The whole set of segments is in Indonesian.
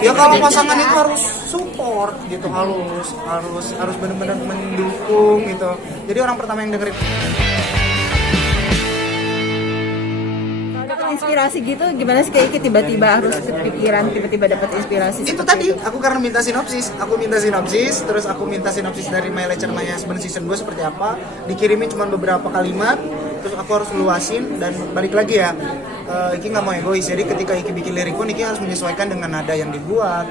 Ya kalau pasangan itu harus support gitu, harus benar-benar mendukung gitu. Jadi orang pertama yang dengerin. Inspirasi gitu gimana sih kayak tiba-tiba harus kepikiran, tiba-tiba dapat inspirasi Itu tadi aku karena minta sinopsis, terus aku minta sinopsis dari My Lecture My Husband season 2 seperti apa, dikirimin cuma beberapa kalimat, terus aku harus luasin dan balik lagi ya. Iki nggak mau egois, jadi ketika Iki bikin lirik pun Iki harus menyesuaikan dengan nada yang dibuat,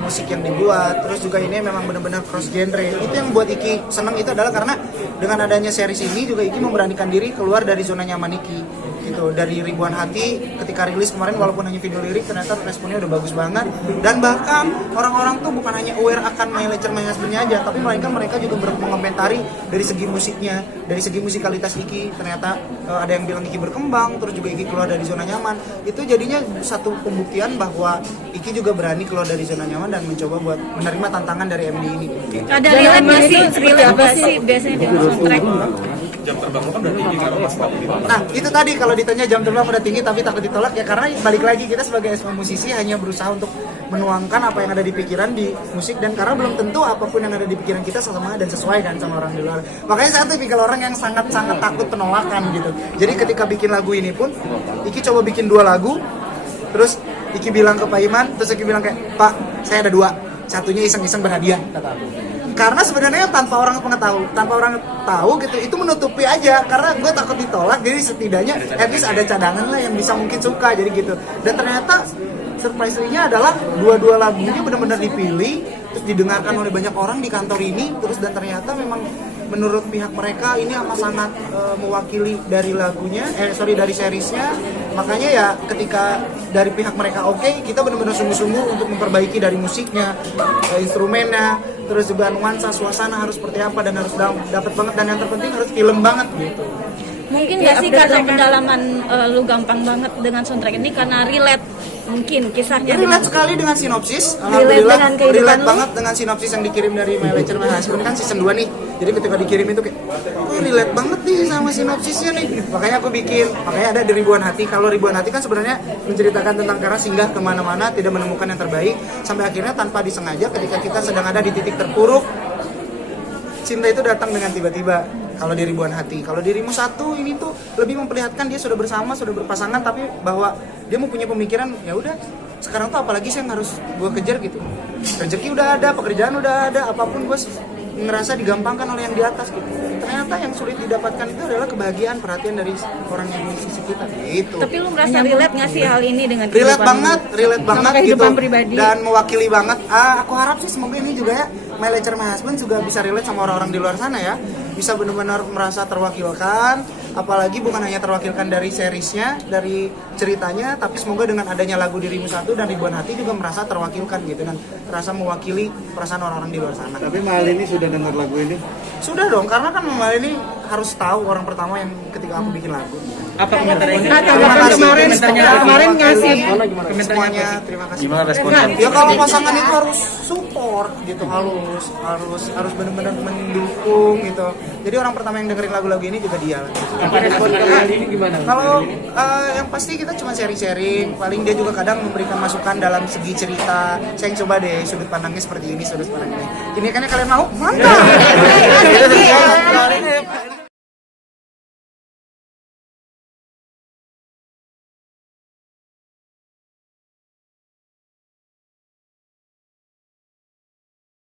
musik yang dibuat, terus juga ini memang benar-benar cross genre. Itu yang buat Iki seneng itu adalah karena dengan adanya series ini juga Iki memberanikan diri keluar dari zona nyaman Iki gitu. Dari Ribuan Hati ketika rilis kemarin walaupun hanya video lirik ternyata responnya udah bagus banget, dan bahkan orang-orang tuh bukan hanya aware akan My Lecture My Husband-nya aja, tapi mereka juga mengomentari dari segi musiknya, dari segi musikalitas Iki ternyata ada yang bilang Iki berkembang, terus juga Iki keluar dari zona nyaman. Itu jadinya satu pembuktian bahwa Iki juga berani keluar dari zona nyaman dan mencoba buat menerima tantangan dari MD ini. Ada relate sih biasanya dengan soundtrack? Jam terbang kan udah tinggi karena mas takut ditolak. Nah itu tadi kalau ditanya jam terbang udah tinggi tapi takut ditolak ya karena balik lagi kita sebagai musisi hanya berusaha untuk menuangkan apa yang ada di pikiran di musik, dan karena belum tentu apapun yang ada di pikiran kita sama dan sesuai kan sama orang di luar. Makanya saya tipikal orang yang sangat-sangat takut penolakan gitu. Jadi ketika bikin lagu ini pun Iki coba bikin 2 lagu, terus Iki bilang ke Pak Iman, terus Iki bilang kayak, Pak saya ada 2, satunya iseng-iseng berhadiah kata aku. Karena sebenarnya tanpa orang tahu gitu, itu menutupi aja karena gue takut ditolak, jadi setidaknya at least ada cadangan lah yang bisa mungkin suka, jadi gitu. Dan ternyata surprise-nya adalah 2 lagunya benar-benar dipilih terus didengarkan oleh banyak orang di kantor ini, terus dan ternyata memang menurut pihak mereka ini amat sangat mewakili dari dari seriesnya. Makanya ya ketika dari pihak mereka oke, kita benar-benar sungguh-sungguh untuk memperbaiki dari musiknya, instrumennya, terus juga nuansa suasana harus seperti apa, dan harus dapat banget, dan yang terpenting harus film banget gitu. Mungkin nggak sih karena pendalaman lu gampang banget dengan soundtrack ini karena relate mungkin kisahnya Relate sekali dengan sinopsis. Relate dengan kehidupan relate lu. banget dengan sinopsis yang dikirim dari My Lecture My Husband kan season 2 nih. Jadi ketika dikirim itu kayak, kok relate banget nih sama sinopsisnya nih. Makanya aku bikin, makanya ada di Ribuan Hati. Kalau Ribuan Hati kan sebenarnya menceritakan tentang Kara singgah kemana-mana, tidak menemukan yang terbaik, sampai akhirnya tanpa disengaja ketika kita sedang ada di titik terpuruk, cinta itu datang dengan tiba-tiba. Kalau di Ribuan Hati, kalau dirimu satu ini tuh lebih memperlihatkan dia sudah bersama, sudah berpasangan, tapi bahwa dia mau punya pemikiran, ya udah sekarang tuh apalagi sih yang harus gue kejar gitu. Rezeki udah ada, pekerjaan udah ada, apapun gue ngerasa digampangkan oleh yang di atas gitu. Ternyata yang sulit didapatkan itu adalah kebahagiaan, perhatian dari orang yang di sisi kita gitu. Tapi lu merasa relate nggak sih hal ini dengan Relate banget gitu, pribadi. dan mewakili banget. Aku harap sih semoga ini juga ya My Lecture My Husband juga bisa relate sama orang-orang di luar sana ya, bisa benar-benar merasa terwakilkan, apalagi bukan hanya terwakilkan dari seriesnya, dari ceritanya, tapi semoga dengan adanya lagu Dirimu Satu dan Ribuan Hati juga merasa terwakilkan gitu, dan merasa mewakili perasaan orang-orang di luar sana. Tapi Mal ini sudah dengar lagu ini? Sudah dong, karena kan Mal ini harus tahu orang pertama yang ketika aku bikin lagu. Apa komentarnya? Terima kasih. Kemarin ngasih Semuanya terima kasih. Gimana responnya? Ya kalau pasangan itu harus support gitu, harus benar-benar mendukung gitu. Jadi orang pertama yang dengerin lagu-lagu ini juga dia. Apa respon kali ini gimana? Kalau yang pasti kita cuma sharing-sharing, paling dia juga kadang memberikan masukan dalam segi cerita. Saya coba deh sudut pandangnya seperti ini, sudut pandang ini. Ini kan kalian mau? Mantap.